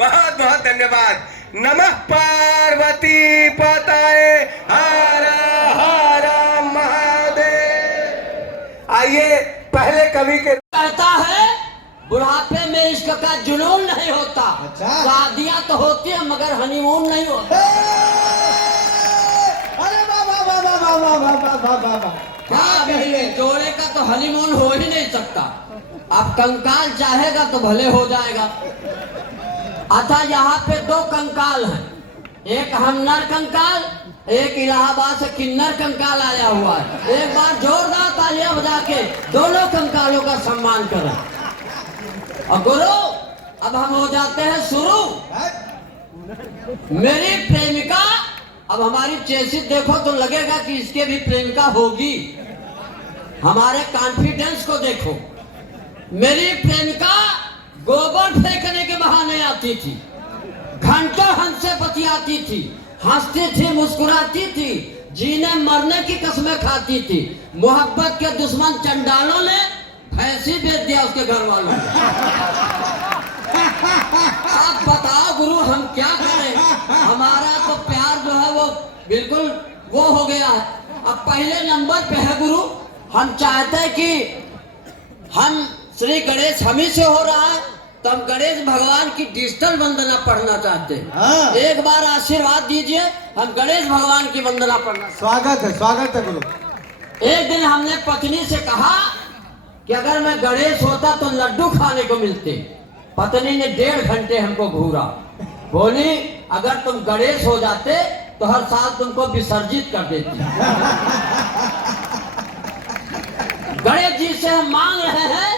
बहुत बहुत धन्यवाद। नमः पार्वती पताये हर हर महादेव। आइए पहले कवि के कहता है बुढ़ापे में इश्क का जुनून नहीं होता। अच्छा। शादियां तो होती है मगर हनीमून नहीं होता। अरे वाह वाह वाह वाह वाह वाह वाह वाह वाह वाह वाह। क्या कहिए, जोड़े का तो हनीमून हो ही नहीं सकता। अब कंकाल चाहेगा तो भले हो जाएगा। अतः यहाँ पे दो कंकाल हैं, एक हमनर कंकाल, एक इलाहाबाद से किन्नर कंकाल आया हुआ है। एक बार जोरदार तालियां बजा के दोनों कंकालों का सम्मान करें। और गुरु अब हम हो जाते हैं शुरू। मेरी प्रेमिका, अब हमारी चेसिस देखो तो लगेगा कि इसके भी प्रेमिका होगी। हमारे कॉन्फिडेंस को देखो। मेरी प्रेमिका गोबर फेंकने के बहाने आती थी, घंटों हमसे बतियाती थी, हंसती थी, मुस्कुराती थी, जीने मरने की कसमें खाती थी। मोहब्बत के दुश्मन चंडालों ने भैंसी बेच दिया उसके घर वालों ने। आप बताओ गुरु हम क्या करें? हमारा तो प्यार जो है वो बिल्कुल वो हो गया है। अब पहले नंबर पे है गुरु, हम चाहते हैं कि हम श्री गणेश हम ही से हो रहा है तो हम गणेश भगवान की डिजिटल वंदना पढ़ना चाहते हैं। हाँ। एक बार आशीर्वाद दीजिए, हम गणेश भगवान की वंदना पढ़ना। स्वागत है गुरु। एक दिन हमने पत्नी से कहा कि अगर मैं गणेश होता तो लड्डू खाने को मिलते। पत्नी ने 1.5 घंटे हमको घूरा, बोली अगर तुम गणेश हो जाते तो हर साल तुमको विसर्जित कर देती। गणेश जी से हम मांग रहे हैं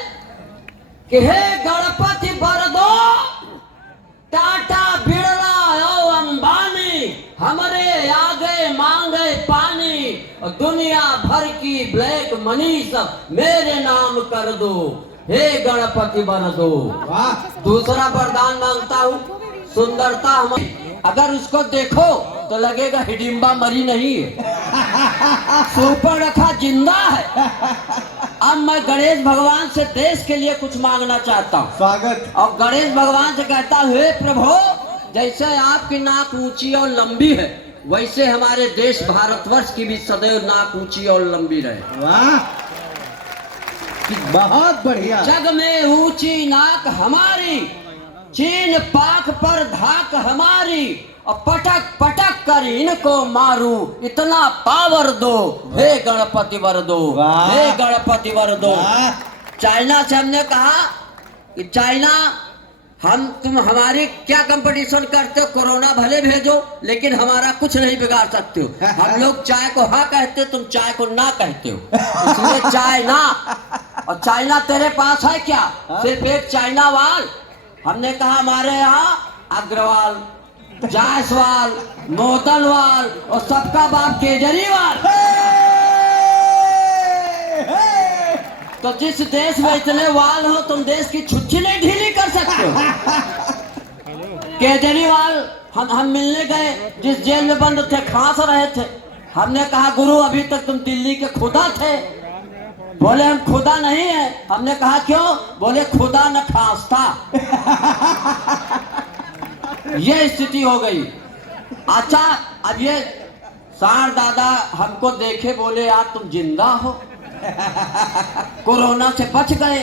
कि हे गणपति वर दो, टाटा बिड़ला और अंबानी हमरे आगे मांगे पानी, और दुनिया भर की ब्लैक मनी सब मेरे नाम कर दो, हे गणपति वर दो। वाह। दूसरा वरदान मांगता हूँ, सुंदरता हमारी अगर उसको देखो तो लगेगा हिडिंबा मरी नहीं है, सुपर्णखा जिंदा है। अब मैं गणेश भगवान से देश के लिए कुछ मांगना चाहता हूँ। स्वागत। और गणेश भगवान से कहता हूँ हे प्रभु, जैसे आपकी नाक ऊंची और लंबी है वैसे हमारे देश भारतवर्ष की भी सदैव नाक ऊंची और लंबी रहे। वाह, बहुत बढ़िया। जग में ऊंची नाक हमारी, चीन पाक पर धाक हमारी, और पटक पटक कर इनको मारू, इतना पावर दो, हे गणपति वर दो, हे गणपति वर दो। चाइना से हमने कहा कि चाइना तुम हमारी क्या कंपटीशन करते हो, कोरोना भले भेजो लेकिन हमारा कुछ नहीं बिगाड़ सकते हो। हम लोग चाय को हाँ कहते हो, तुम चाय को ना कहते हो, इसलिए चाय ना। और चाइना तेरे पास है क्या? सिर्फ एक चाइना वाल। हमने कहा हमारे यहाँ अग्रवाल, जायसवाल, मोतनवाल और सबका बाप केजरीवाल। तो जिस देश में इतने वाल हो तुम देश की छुट्टी नहीं ढीली कर सकते हो। केजरीवाल हम मिलने गए, जिस जेल में बंद थे, खांस रहे थे। हमने कहा गुरु अभी तक तुम दिल्ली के खुदा थे। बोले हम खुदा नहीं है। हमने कहा क्यों? बोले खुदा न खांसता। ये स्थिति हो गई। अच्छा, अब ये सार दादा हमको देखे, बोले यार तुम जिंदा हो, कोरोना से बच गए।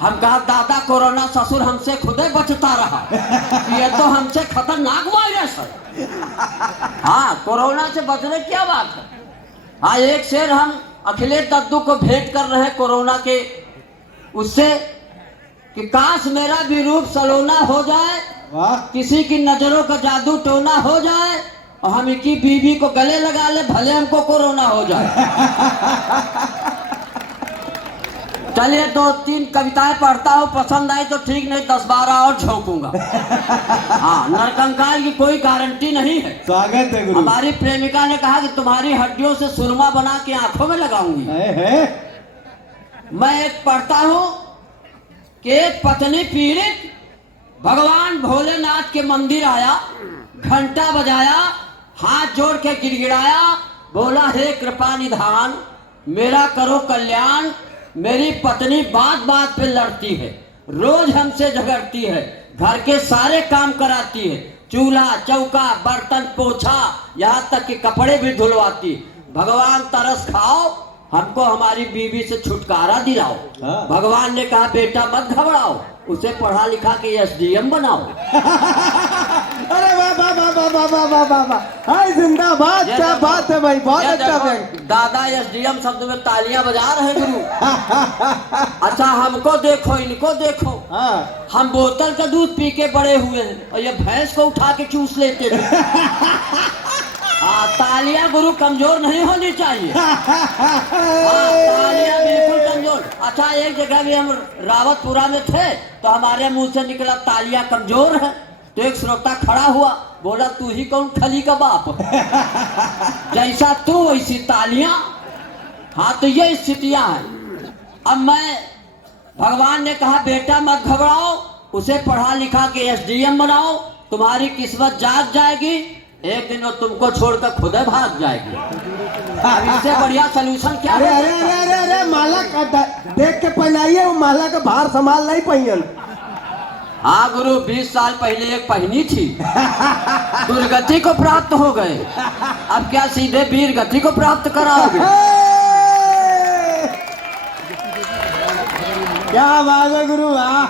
हम कहा दादा कोरोना ससुर हमसे खुदे बचता रहा, ये तो हमसे खतरनाक वायरस है। हाँ, कोरोना से बचने क्या बात है। हाँ, एक शेर हम अखिलेश दद्दू को भेंट कर रहे हैं कोरोना के उससे कि काश मेरा भी रूप सलोना हो जाए, किसी की नजरों का जादू टोना हो जाए, और हम की बीवी को गले लगा ले, भले हमको कोरोना हो जाए। चलिए 2-3 कविताएं पढ़ता हूँ, पसंद आई तो ठीक, नहीं 10-12 और झोंकूंगा। हाँ, नरकंकाल की कोई गारंटी नहीं है। स्वागत है गुरु। हमारी प्रेमिका ने कहा कि तुम्हारी हड्डियों से सुरमा बना के आंखों में लगाऊंगी। मैं एक पढ़ता हूँ कि एक पत्नी पीड़ित भगवान भोलेनाथ के मंदिर आया, घंटा बजाया, हाथ जोड़ के गिड़गिड़ाया, बोला हे कृपा निधान, मेरा करो कल्याण। मेरी पत्नी बात बात पे लड़ती है, रोज हमसे झगड़ती है, घर के सारे काम कराती है, चूल्हा चौका बर्तन पोछा यहाँ तक कि कपड़े भी धुलवाती। भगवान तरस खाओ, हमको हमारी बीवी से छुटकारा दिलाओ। हाँ। भगवान ने कहा बेटा मत घबराओ, उसे पढ़ा लिखा के एसडीएम बनाओ। अरे वाह वाह वाह वाह वाह वाह वाह वाह वाह, हाय जिंदाबाद, क्या बात है भाई, बहुत ये अच्छा देखो, व्यंग्य। दादा एसडीएम शब्द में तालियां बजा रहे गुरु। अच्छा हमको देखो, इनको देखो, हाँ हम बोतल का दूध पी के बड़े हुए हैं और ये भैंस को उठा के चूस लेते थे। तालियां गुरु कमजोर नहीं होनी चाहिए। तालियां बिल्कुल कमजोर। अच्छा एक जगह भी हम रावतपुरा में थे तो हमारे मुंह से निकला तालियां कमजोर है, तो एक श्रोता खड़ा हुआ, बोला तू ही कौन खली का बाप, जैसा तू वैसी तालियां। हाँ तो ये स्थितियां हैं। अब मैं, भगवान ने कहा बेटा मत घबराओ, उसे पढ़ा लिखा के एसडीएम बनाओ, तुम्हारी किस्मत जाग जाएगी, एक दिन वो तुमको छोड़कर खुद भाग जाएगी। अब इससे बढ़िया सलूशन क्या अरे हो अरे सकता है? अरे अरे अरे माला का देख के पहनाइए, वो माला का भार संभाल नहीं पहियन। हाँ गुरु 20 साल पहले एक पहनी थी, दुर्गति को प्राप्त हो गए, अब क्या सीधे वीर गति को प्राप्त कराओगे? क्या बात है गुरु, वाह।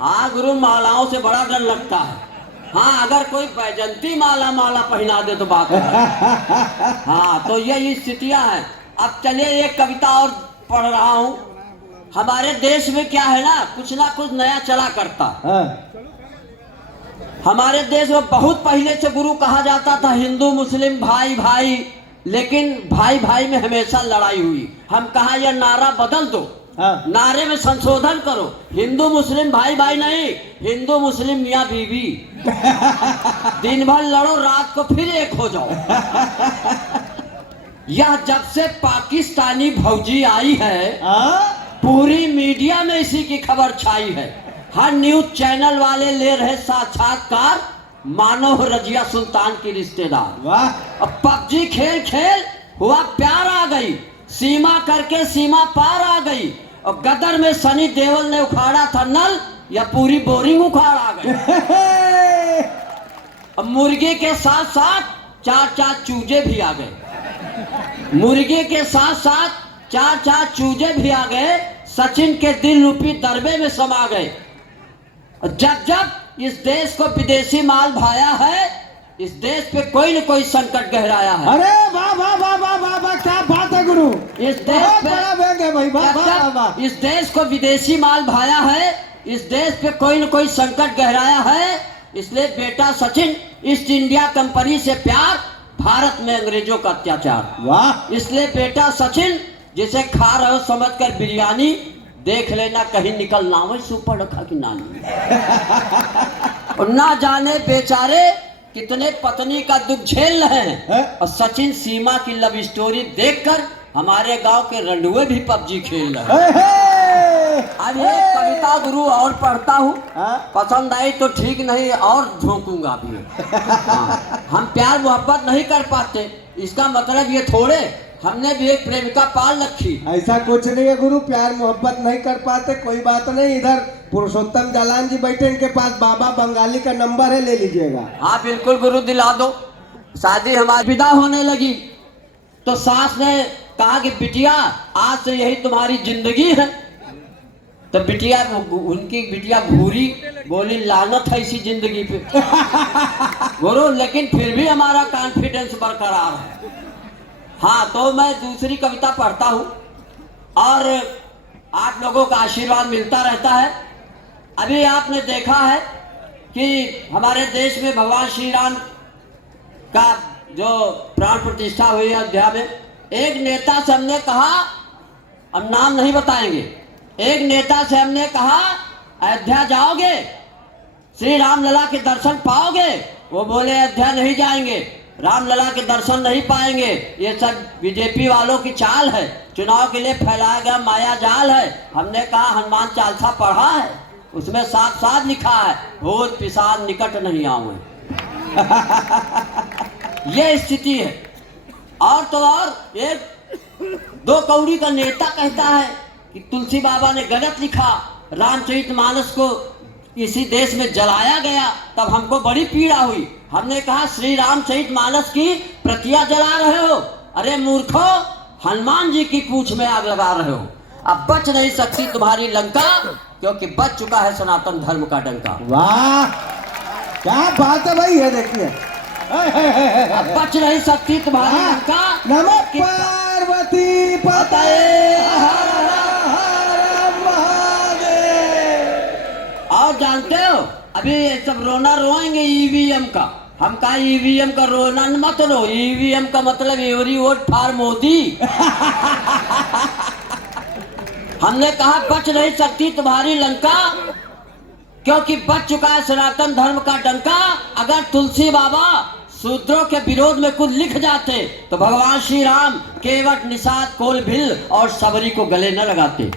हाँ गुरु मालाओं से बड़ा डर लगता है। हाँ अगर कोई बैजंती माला पहना दे तो बात है। हाँ तो यही स्थितियां हैं। अब चलिए एक कविता और पढ़ रहा हूँ। हमारे देश में क्या है ना कुछ नया चला करता। हाँ। हमारे देश में बहुत पहले से गुरु कहा जाता था हिंदू मुस्लिम भाई भाई, लेकिन भाई भाई में हमेशा लड़ाई हुई। हम कहा यह नारा बदल दो, हाँ। नारे में संशोधन करो, हिंदू मुस्लिम भाई भाई नहीं, हिंदू मुस्लिम मियाँ बीवी। दिन भर लड़ो, रात को फिर एक हो जाओ। यह जब से पाकिस्तानी भौजी आई है, हाँ? पूरी मीडिया में इसी की खबर छाई है। हर न्यूज चैनल वाले ले रहे साक्षात्कार, मानो हो रजिया सुल्तान की रिश्तेदार। वाह। अब पबजी खेल खेल हुआ प्यार आ गई, सीमा करके सीमा पार आ गई। और गदर में सनी देओल ने उखाड़ा था नल, या पूरी बोरिंग उखाड़ आ गई। अब मुर्गे के साथ साथ 4 चूजे भी आ गए, मुर्गे के साथ साथ 4 चूजे भी आ गए, सचिन के दिल रूपी दरबे में समा गए। जब जब इस देश को विदेशी माल भाया है, इस देश पे कोई न कोई संकट गहराया है। अरे वाह वाह वाह वाह वाह वाह, क्या बात है गुरु, इस देश बहुत पे बड़ा व्यंग्य है भाई, वाह जब वाह जब वाह। इस देश को विदेशी माल भाया है, इस देश पे कोई न कोई संकट गहराया है। इसलिए बेटा सचिन, ईस्ट इंडिया कंपनी से प्यार, भारत में अंग्रेजों का अत्याचार। वाह। इसलिए बेटा सचिन, जिसे खा रहे हो समझकर बिरयानी, देख लेना कहीं निकल ना हो सुपर रखा की नानी। और ना जाने बेचारे कितने पत्नी का दुख झेल रहे हैं। और सचिन सीमा की लव स्टोरी देखकर हमारे गांव के रंडुए भी पबजी खेल रहे हैं। अब एक कविता गुरु और पढ़ता हूँ, पसंद आई तो ठीक नहीं और झोंकूंगा भी। हाँ, हम प्यार मोहब्बत नहीं कर पाते, इसका मतलब ये थोड़े हमने भी एक प्रेमिका पाल रखी। ऐसा कुछ नहीं है गुरु, प्यार मोहब्बत नहीं कर पाते कोई बात नहीं। इधर पुरुषोत्तम जालान जी बैठे, इनके पास बाबा बंगाली का नंबर है, ले लीजिएगा। हाँ बिल्कुल गुरु, दिला दो। शादी हमारी विदा होने लगी तो सास ने कहा कि बिटिया आज से यही तुम्हारी जिंदगी है। तो बिटिया, उनकी बिटिया घूरी, बोली लानत है इसी जिंदगी पे। गुरु लेकिन फिर भी हमारा कॉन्फिडेंस बरकरार है। हाँ तो मैं दूसरी कविता पढ़ता हूँ और आप लोगों का आशीर्वाद मिलता रहता है। अभी आपने देखा है कि हमारे देश में भगवान श्री राम का जो प्राण प्रतिष्ठा हुई है अयोध्या में, एक नेता से हमने कहा, हम नाम नहीं बताएंगे, एक नेता से हमने कहा अयोध्या जाओगे, श्री रामलला के दर्शन पाओगे? वो बोले अयोध्या नहीं जाएंगे, रामलला के दर्शन नहीं पाएंगे। ये सब बीजेपी वालों की चाल है, चुनाव के लिए फैलाया गया माया जाल है। हमने कहा हनुमान चालीसा पढ़ा है, उसमें साफ साफ लिखा है भूत पिशाच निकट नहीं आऊं। ये स्थिति है। और तो और एक दो कौड़ी का नेता कहता है कि तुलसी बाबा ने गलत लिखा, रामचरितमानस को इसी देश में जलाया गया, तब हमको बड़ी पीड़ा हुई। हमने कहा श्री रामचरितमानस की प्रतियां जला रहे हो, अरे मूर्खो, हनुमान जी की पूंछ में आग लगा रहे हो। अब बच नहीं सकती तुम्हारी लंका, क्योंकि बच चुका है सनातन धर्म का डंका। वाह, क्या बात है भाई, ये देखिए। अब बच नहीं सकती तुम्हारी लंका। नमः पार्वती पतये हर हर महादेव। और जानते हो अभी ये सब रोना रोएंगे ईवीएम का। हम कहा ईवीएम का रोना मत रो, ईवीएम का मतलब एवरी वोट फॉर मोदी। हमने कहा बच नहीं सकती तुम्हारी लंका, क्योंकि बच चुका है सनातन धर्म का डंका। अगर तुलसी बाबा शूद्रों के विरोध में कुछ लिख जाते तो भगवान श्री राम केवट, निषाद, कोल, भिल और सबरी को गले न लगाते।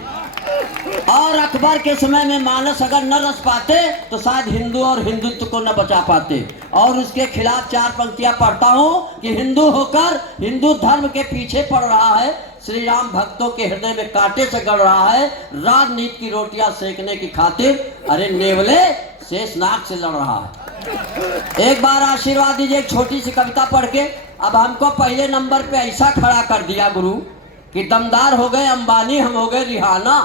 और अकबर के समय में मानस अगर न रच पाते तो शायद हिंदू और हिंदुत्व को न बचा पाते। और उसके खिलाफ 4 पंक्तियां पढ़ता हूँ कि हिंदू होकर हिंदू धर्म के पीछे पड़ रहा है, श्री राम भक्तों के हृदय में कांटे से गड़ रहा है, राजनीति की रोटियां सेकने की खातिर अरे नेवले शेषनाग से लड़ रहा है। एक बार आशीर्वाद दीजिए एक छोटी सी कविता पढ़ के। अब हमको पहले नंबर पे ऐसा खड़ा कर दिया गुरु कि दमदार हो गए अंबानी, हम हो गए रिहाना।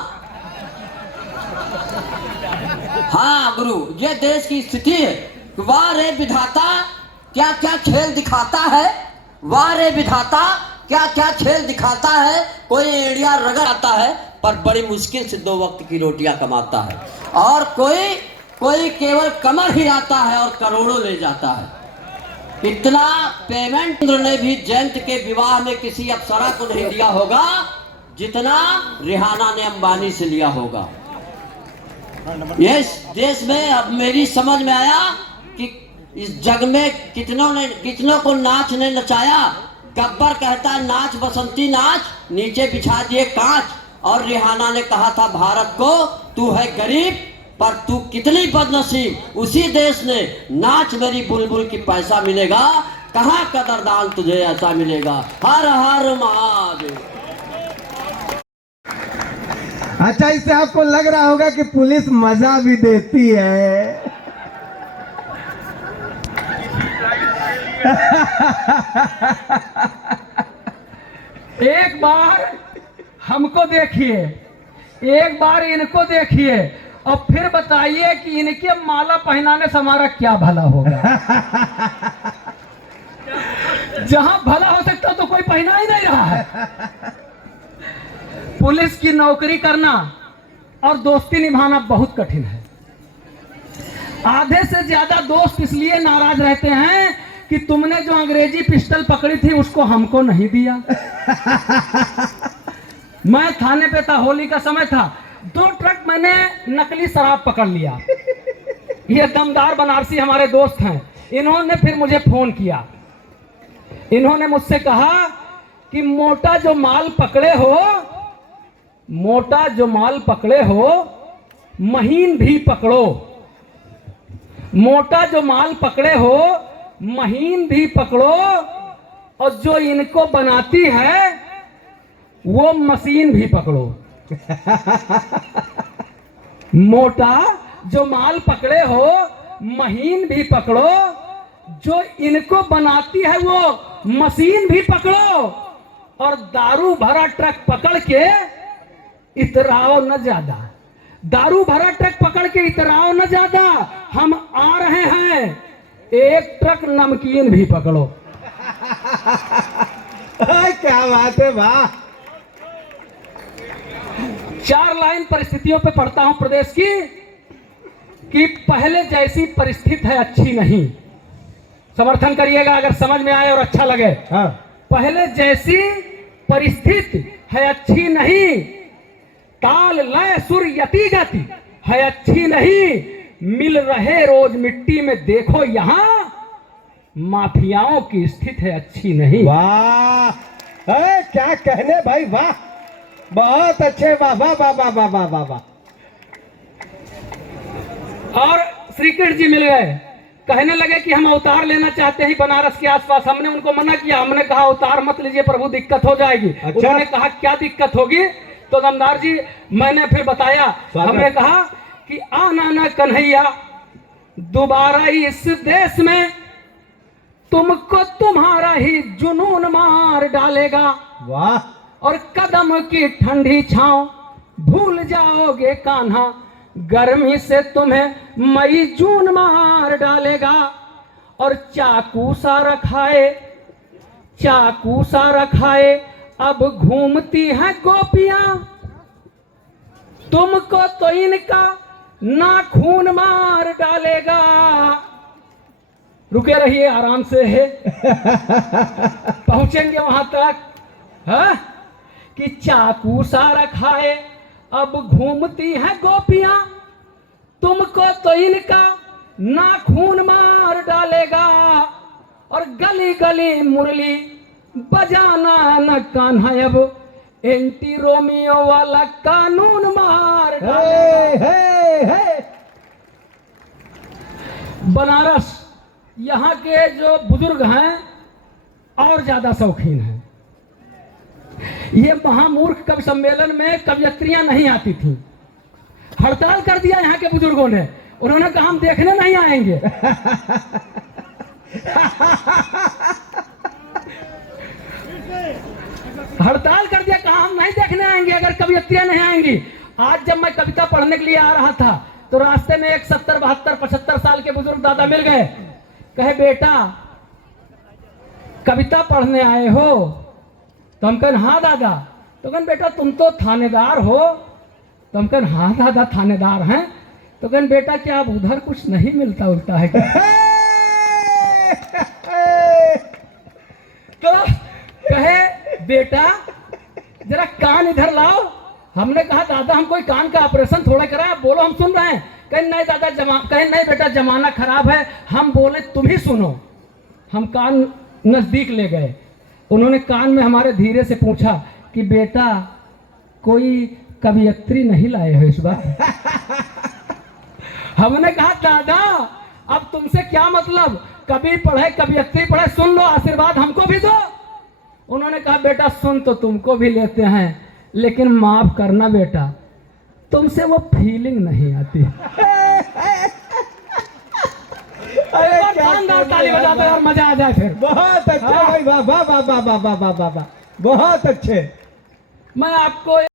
हाँ गुरु, ये देश की स्थिति है। वाह रे विधाता क्या क्या खेल दिखाता है, वाह रे विधाता क्या क्या खेल दिखाता है। कोई एड़िया रगड़ आता है पर बड़ी मुश्किल से 2 वक्त की रोटियां कमाता है, और कोई केवल कमर हिलाता है और करोड़ों ले जाता है। इतना पेमेंट इंद्र ने भी जयंत के विवाह में किसी अप्सरा को नहीं दिया होगा जितना रिहाना ने अंबानी से लिया होगा। इस देश में अब मेरी समझ में आया कि इस जग में कितनों को नाच ने नचाया। गब्बर कहता है नाच बसंती नाच, नीचे बिछा दिए कांच। और रिहाना ने कहा था भारत को तू है गरीब पर तू कितनी बदनसीब। उसी देश ने नाच मेरी बुलबुल की पैसा मिलेगा, कहाँ कदरदान तुझे ऐसा मिलेगा। हर हर महादेव। अच्छा, इससे आपको लग रहा होगा कि पुलिस मजा भी देती है। एक बार हमको देखिए, एक बार इनको देखिए, और फिर बताइए कि इनके माला पहनाने से हमारा क्या भला होगा। जहां भला हो सकता तो कोई पहना ही नहीं रहा है। पुलिस की नौकरी करना और दोस्ती निभाना बहुत कठिन है। आधे से ज्यादा दोस्त इसलिए नाराज रहते हैं कि तुमने जो अंग्रेजी पिस्टल पकड़ी थी उसको हमको नहीं दिया। मैं थाने पे था, होली का समय था, 2 ट्रक मैंने नकली शराब पकड़ लिया। ये दमदार बनारसी हमारे दोस्त हैं, इन्होंने फिर मुझे फोन किया। इन्होंने मुझसे कहा कि मोटा जो माल पकड़े हो महीन भी पकड़ो, मोटा जो माल पकड़े हो महीन भी पकड़ो, और जो इनको बनाती है वो मशीन भी पकड़ो। मोटा जो माल पकड़े हो महीन भी पकड़ो, जो इनको बनाती है वो मशीन भी पकड़ो, और दारू भरा ट्रक पकड़ के इतराओ न ज्यादा, दारू भरा ट्रक पकड़ के इतराओ न ज्यादा, हम आ रहे हैं, 1 ट्रक नमकीन भी पकड़ो। क्या बात है, वाह। 4 लाइन परिस्थितियों पे पढ़ता हूं प्रदेश की कि पहले जैसी परिस्थिति है अच्छी नहीं। समर्थन करिएगा अगर समझ में आए और अच्छा लगे। हाँ। पहले जैसी परिस्थिति है अच्छी नहीं, ताल लय सुर यति गति है अच्छी नहीं, मिल रहे रोज मिट्टी में देखो यहां, माफियाओं की स्थिति है अच्छी नहीं। वाह, क्या कहने भाई, वाह, बहुत अच्छे, वाह वाह वाह वाह वाह वाह वाह। और श्री कृष्ण जी मिल गए, कहने लगे कि हम अवतार लेना चाहते हैं बनारस के आसपास। हमने उनको मना किया, हमने कहा अवतार मत लीजिए प्रभु, दिक्कत हो जाएगी। उन्होंने कहा क्या दिक्कत होगी? तो दमदार जी मैंने फिर बताया, हमने कहा कि आना ना कन्हैया दोबारा इस देश में, तुमको तुम्हारा ही जुनून मार डालेगा। वाह, और कदम की ठंडी छांव भूल जाओगे कान्हा, गर्मी से तुम्हें मई जून मार डालेगा। और चाकू सा रखाए अब घूमती है गोपियां, तुमको तो इनका नाखून मार डालेगा। रुके रहिए, आराम से है पहुंचेंगे वहां तक। है कि चाकू सा रखाए अब घूमती है गोपियां, तुमको तो इनका नाखून मार डालेगा। और गली गली मुरली बजाना न कान्हा, अब एंटी रोमियो वाला कानून मार डालेगा। बनारस यहाँ के जो बुजुर्ग हैं और ज्यादा शौकीन हैं। ये महामूर्ख कवि सम्मेलन में कवियत्रियां नहीं आती थी, हड़ताल कर दिया यहाँ के बुजुर्गों ने। उन्होंने कहा हम देखने नहीं आएंगे। हड़ताल कर दिया, कहा हम नहीं देखने आएंगे अगर कवियत्रियां नहीं आएंगी। आज जब मैं कविता पढ़ने के लिए आ रहा था तो रास्ते में एक 70, 72, 75 साल के बुजुर्ग दादा मिल गए। कहे बेटा कविता पढ़ने आए हो? तो हम कहें हाँ दादा। तो कहें बेटा तुम तो थानेदार हो? तो हम कहें हाँ दादा थानेदार हैं। तो कहें बेटा क्या अब उधर कुछ नहीं मिलता उलता है क्या? तो कहे बेटा जरा कान इधर लाओ। हमने कहा दादा हम कोई कान का ऑपरेशन थोड़ा करा, बोलो हम सुन रहे हैं। कहें नहीं दादा कहें नहीं बेटा जमाना खराब है, हम बोले तुम ही सुनो। हम कान नजदीक ले गए, उन्होंने कान में हमारे धीरे से पूछा कि बेटा कोई कवियत्री नहीं लाए हो इस बार? हमने कहा दादा अब तुमसे क्या मतलब, कवि पढ़े कवियत्री पढ़े, सुन लो आशीर्वाद हमको भी दो। उन्होंने कहा बेटा सुन तो तुमको भी लेते हैं, लेकिन माफ करना बेटा तुमसे वो फीलिंग नहीं आती। ताली बजाते और मजा आ जाए फिर। बहुत अच्छा भाई, वाह वाह वाह वाह वाह वाह वाह वाह, बहुत अच्छे। मैं आपको